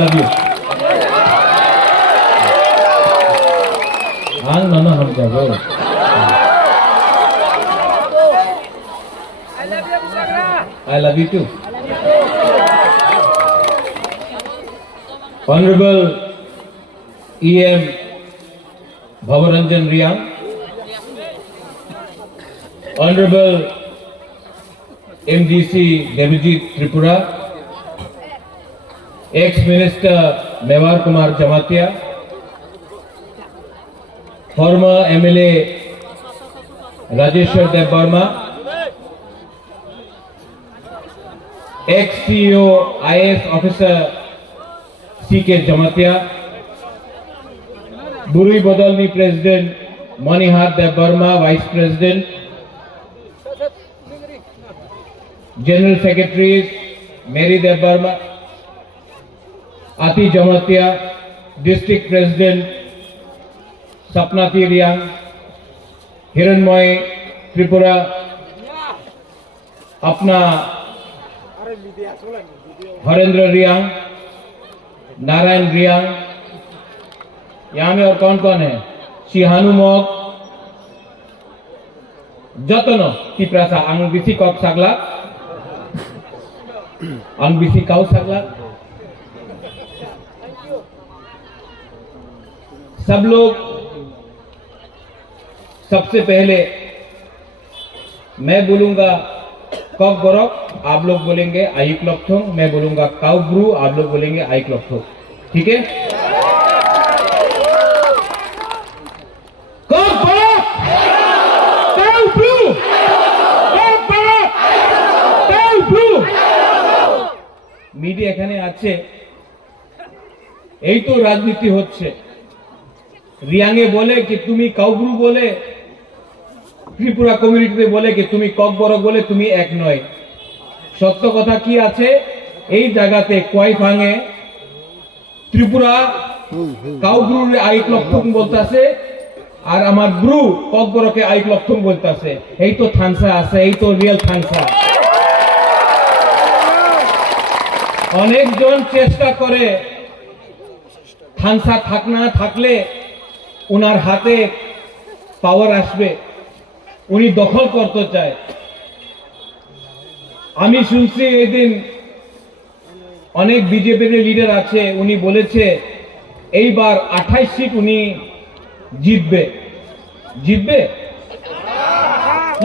love you. Nana हम जाओ. I love you too. Honorable EM Bhavaranjan Riyang, Honorable MDC Devjit Tripura, ex-Minister Mewar Kumar Jamatia, former MLA Rajeshwar Dev Barma, ex-CEO IAS officer CK Jamatia, Buri Bodalni President Manihar Dev Barma, Vice President, General Secretaries Mary Dev Barma, Ati Jamatia, District President Sapnati Riyang, Hiranmoy Tripura, अपना हरेंद्र रियांग, नारायण रियांग, यहाँ में और कौन कौन है? शिहानु मोग, जतनो Tiprasa अंगबिसी Kock सागला, अंगबिसी cow सागला, सब लोग सबसे पहले मैं बोलूंगा कॉक बोरक, आप लोग बोलेंगे आइक लॉक्थोंग, मैं बोलूंगा काउ ब्रू, आप लोग बोलेंगे आइक लॉक्थोंग, ठीक है? Kokborok, Kau Bru, Kokborok, Kau Bru. Media এখানে আছে, এই তো রাজনীতি হচ্ছে। রিয়াংয়ে বলে কি তুমি কাউ ব্রু বলে, ত্রিপুরা কমিউনিটিতে বলে কি তুমি কক বরক বলে তুমি এক নয়। সত্য কথা কি আছে, এই জায়গাতে কোয়াইফাঙে ত্রিপুরা কাউ ব্রুর আইক লক্ষণ বলতাছে আর আমার ব্রু কক বরকে আইক লক্ষণ বলতাছে। এই তো থানসা আছে, এই তো রিয়েল থানসা। অনেকজন চেষ্টা করে থানসা থাক না থাকলে ওনার হাতে পাওয়ার আসবে, উনি দখল করতে চায়। আমি শুনছি এদিন অনেক বিজেপির লিডার আছে, উনি বলেছে এইবার 28 সিট উনি জিতবে। জিতবে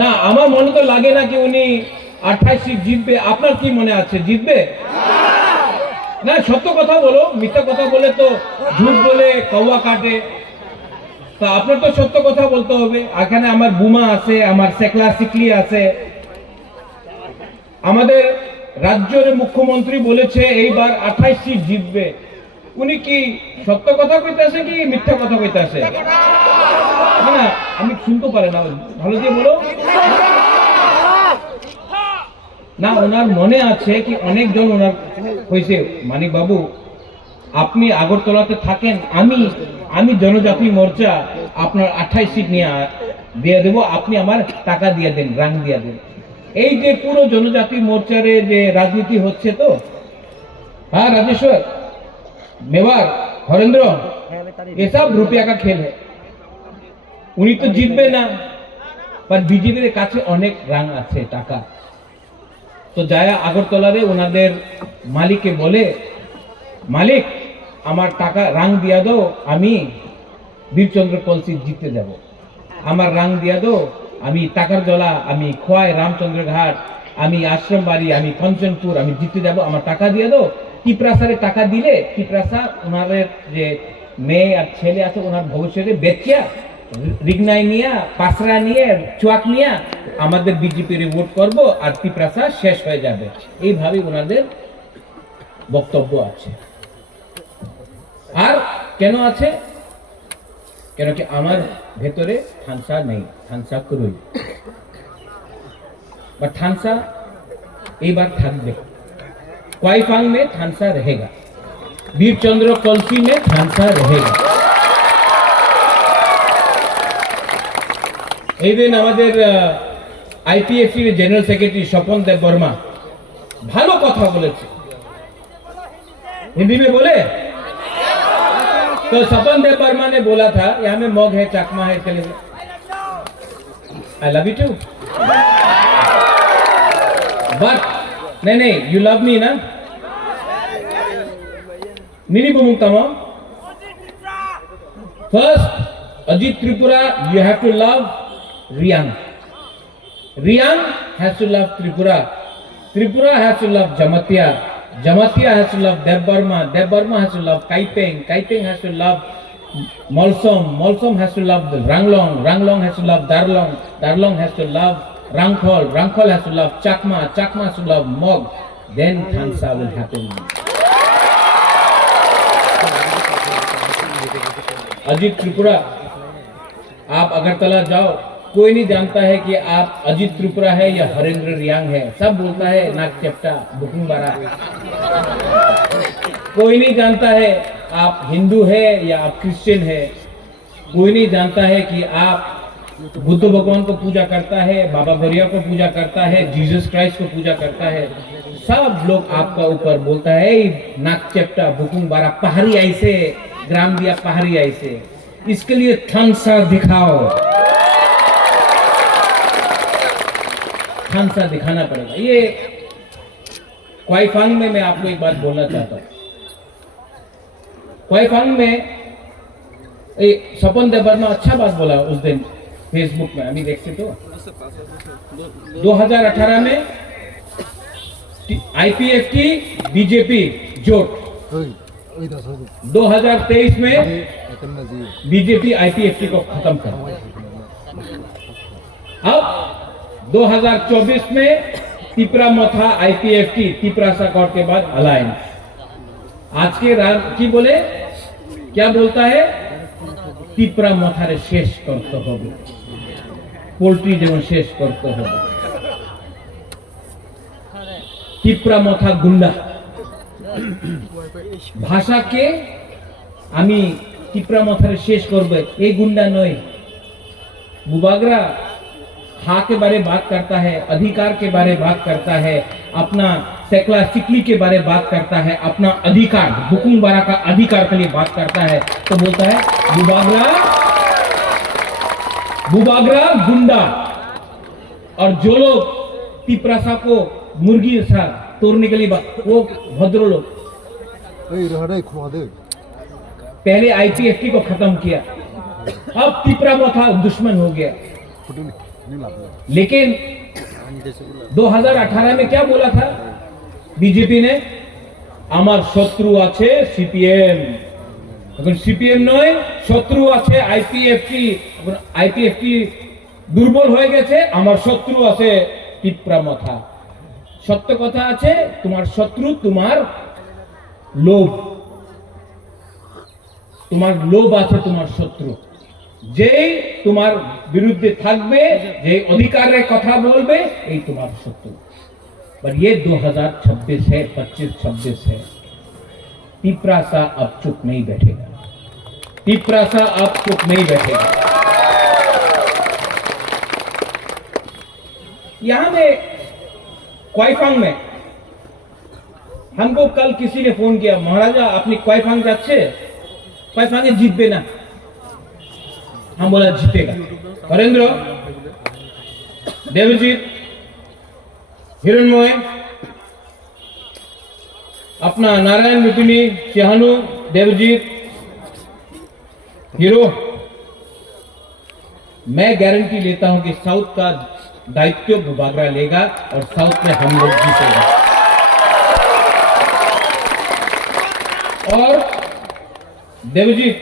না, আমার মনে তো লাগে না কি উনি 28 সিট জিতবে। আপনার কি মনে আছে জিতবে? না, সত্য কথা বলো, মিথ্যা কথা বলে তো ঝুট বলে কৌয়া কাটে। তা আপনার তো সত্য কথা বলতে হবে। এখানে আমার বুমা আছে, আমার সেকলা সিকলি আছে। আমাদের রাজ্যের মুখ্যমন্ত্রী বলেছে এইবার 28 সিট জিতবে। উনি কি সত্য কথা কইতাছে কি মিথ্যা কথা কইতাছে? না, আমি শুনতে পারে না, ভালো দিয়ে বলো না। ওনার মনে আছে কি অনেকজন ওনার হয়েছে মানিক বাবু আপনি আগরতলাতে থাকেন, আমি জনজাতি মোর্চা আপনার 28 সিট নিয়ে দিয়ে দেবো, আপনি আমার টাকা দিয়ে দেন, রাং দিয়ে দেন। এই যে পুরো জনজাতি মোর্চারে যে রাজনীতি হচ্ছে তো, हाँ राजेश्वर मेवार हरेंद्र ये सब रुपया का खेल है। उन्हीं तो जीतबे ना, पर बीजेपीर काছে অনেক রাং আছে, টাকা। তো যায় আগরতলারে ওনাদের মালিককে বলে, মালিক আমার টাকা রাং দিয়া দাও, আমি বীরচন্দ্র কলসি জিততে যাব। আমার রাং দিয়া দাও, আমি টাকার জলা, আমি খোয়াই রামচন্দ্র ঘাট, আমি আশ্রম বাড়ি, আমি কঞ্চনপুর, আমি জিততে যাব, আমার টাকা দিয়ে দাও। টিপ্রাসারে টাকা দিলে টিপ্রাসা ওনাদের যে মেয়ে আর ছেলে আছে ওনার ভবিষ্যতে বেচিয়া রিগনাই নিয়া পাসরা নিয়ে চুয়াক নিয়ে আমাদের বিজেপির ভোট করব আর টিপ্রাসা শেষ হয়ে যাবে। এইভাবে ওনাদের বক্তব্য আছে। আর কেন আছে? কেন কি আমার ভেতরে থানসা নেই, থানসা করুই বা থানসা এইবার থাকবে। क्वाईफांग में थानसा रहेगा, वीरचंद्र कलसी में थानसा रहेगा। এই দিন আমাদের আইপিএফসি জেনারেল সেক্রেটারি স্বপন দেব বর্মা ভালো কথা বলেছে। हिंदी में बोले तो सपन देव वर्मा ने बोला था यहाँ में मग है, चकमा है, चले I love you too but नहीं यू लव मी ना मिनी बुमुंग तमा first Ajit Tripura you have to love Reang has to love Tripura has to love Jamatia has to love Dev Burma has to love Kaipeng has to love Molsom has to love the Ranglong has to love Darlong has to love Rangkhol has to love Chakma has to love Mog, then Thansa will happen. Ajit Tripura आप अगरतला जाओ, कोई नहीं जानता है कि आप अजीत त्रिपुरा है या हरेंद्र रियांग है, सब बोलता है नाक चपटा बुकिंग बारा। कोई नहीं जानता है आप हिंदू है या आप क्रिश्चियन है, कोई नहीं जानता है कि आप बुद्ध भगवान को पूजा करता है, बाबा भैया को पूजा करता है, जीसस क्राइस्ट को पूजा करता है। सब लोग आपका ऊपर बोलता है नाक चपटा बुकिंग बारा, पहाड़ी ऐसे ग्राम दिया, पहाड़ी ऐसे। इसके लिए थंसा दिखाओ, थंसा दिखाना पड़ेगा। ये क्वाइफांग में मैं आपको एक बात बोलना चाहता हूँ। क्वाइफांग में सपन देव वर्मा अच्छा बात बोला उस दिन फेसबुक में, अभी देखते तो 2018 में आईपीएफ की बीजेपी जोट, 2023 में बीजेपी आईपीएफटी को खत्म कर, अब 2024 में तिपरा मथा आईपीएफटी तिपरा साकौर के बाद अलायंस। आज के की बोले क्या बोलता है, तिपरा मथारे शेष करते होगे, पोल्ट्री जेमन शेष करते होगे, तिपरा मथा गुंडा ভাষাকে আমি টিপরা মাথারে শেষ করবে, এই गुंडा नय। बुबागरा हा के बारे बात करता है, अधिकार के बारे बात करता है, अपना सेकला सिकली के बारे बात करता है, अपना अधिकार बुकुंग बारा का अधिकार के लिए बात करता है, तो बोलता है बुबागरा गुंडा। और जो लोग तिपरासा को मुर्गी सा तोड़ने के लिए वो भद्र लोग, पहले आईपीएफटी को खत्म किया, अब तिपरा मथा दुश्मन हो गया। लेकिन 2018 में क्या बोला था बीजेपी ने, আমার শত্রু আছে সিপিএম। এখন সিপিএম নয়, শত্রু আছে আইপিএফটি। এখন আইপিএফটি দুর্বল হয়ে গেছে, আমার শত্রু আছে তিপরা মথা। সত্য কথা আছে, তোমার শত্রু তোমার লোভ, তোমার লোভ আছে তোমার শত্রু। যেই তোমার বিরুদ্ধে থাকবে, যে অধিকারের কথা বলবে, এই তোমার শত্রু। पर ये 2026 है, 25-26 है। तिपरासा अब चुप नहीं बैठेगा, तिपरासा अब चुप नहीं बैठेगा। यहां में क्वाइफांग में हमको कल किसी ने फोन किया, महाराजा अपनी क्वाइफांग जाच्छे, क्वाइफांगे जीतबे ना। हम बोला जीतेगा। हरेंद्र, देवजीत, हिरणमय, अपना नारायण विपिनी, सिहानु, देवजीत, हीरो, मैं गारंटी लेता हूं कि साउथ का दायित्व बुबागरा लेगा और साउथ में हम लोग जीतेंगे। और देवजीत,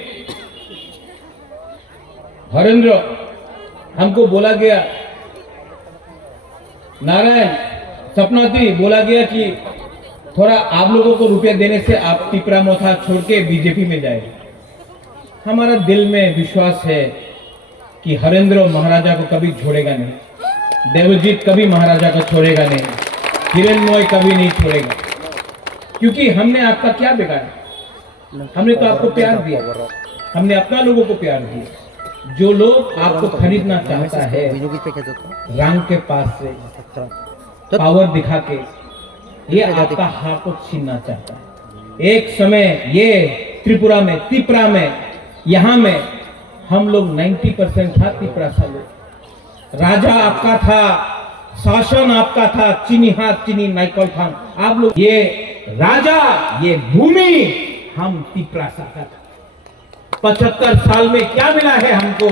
हरेंद्र, हमको बोला गया, नारायण, सपना थी, बोला गया कि थोड़ा आप लोगों को रुपया देने से आप तिपरा मोथा छोड़ के बीजेपी में जाए। हमारा दिल में विश्वास है कि हरेंद्र महाराजा को कभी छोड़ेगा नहीं, देवजीत कभी महाराजा को छोड़ेगा नहीं, हिरणमय कभी नहीं छोड़ेगा। क्योंकि हमने आपका क्या बिगाड़ा, हमने तो आपको प्यार दिया, हमने अपना लोगों को प्यार दिया। जो लोग आपको खरीदना चाहता है रंग के पास से, पावर दिखा के, ये आपका हाथ को छीनना चाहता है। एक समय ये त्रिपुरा में यहाँ में हम लोग 90% था तिपरासा लोग। राजा आपका था, शासन आपका था, चीनी हाथ चीनी नाइकल खान, आप लोग ये राजा, ये भूमि हम तिपरासा का था। 75 साल में क्या मिला है हमको?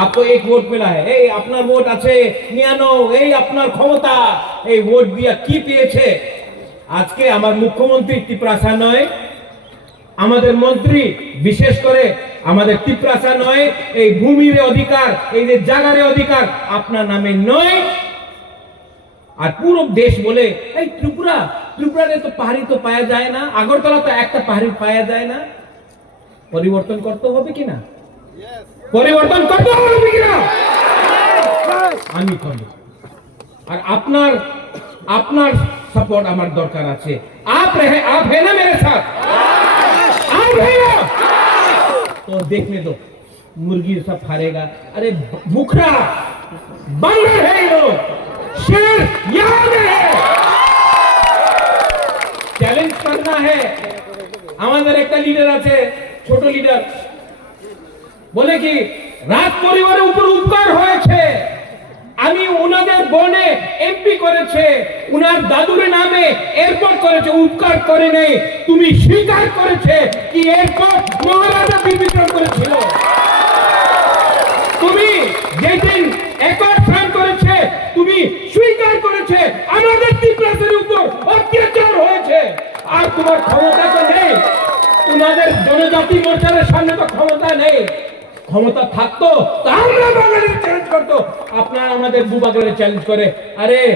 आपको एक वोट मिला है, এই আপনার ভোট আছে নিয়ানো, এই আপনার ক্ষমতা, এই ভোট দিয়া কি পেয়েছে? আজকে আমার মুখ্যমন্ত্রী তিপরাসা নয়, আমাদের মন্ত্রী বিশেষ করে আমাদের তিপরাসা নয়, এই ভূমির অধিকার, এই যে জায়গার অধিকার আপনার নামে নয়। আর পুরো দেশ বলে এই ত্রিপুরাতে তো পাহাড়ি তো পাওয়া যায় না, আগরতলা তো একটা পাহাড়ি পাওয়া যায় না। পরিবর্তন করতে হবে কিনা? পরিবর্তন করতে হবে কিনা? আমি করব। আর আপনার সাপোর্ট আমার দরকার আছে। आप है ना मेरे साथ? आप है ना? तो देखने दो, मुर्गी सब फाड़ेगा। अरे मुखरा बंदर है ये लोग, शेर यहाँ में है। চ্যালেঞ্জ करना है। আমাদের একটা লিডার আছে, ছোট লিডার, বলে কি রাত পরিবারের উপর উপকার হয়েছে, আমি ওনাদের বনে এমপি করেছে, উনার দাদুর নামে এয়ারপোর্ট করেছে, উপকার করে নেই। তুমি স্বীকার করেছে কি এয়ারপোর্ট মহারাজা বিতরণ করেছিল? তুমি যেদিন একর ফান করেছে, তুমি স্বীকার করেছে আমাদের তিপ্রাসের উপর অত্যাচার হয়েছে। আর তোমার ক্ষমতা তো নেই, তোমাদের জনজাতি মোর্চার সামনে তো ক্ষমতা নেই। ক্ষমতা থাকতো তা আমরা বাঙালির চ্যালেঞ্জ করতো, আপনারা আমাদের দুবাগের চ্যালেঞ্জ করে। আরে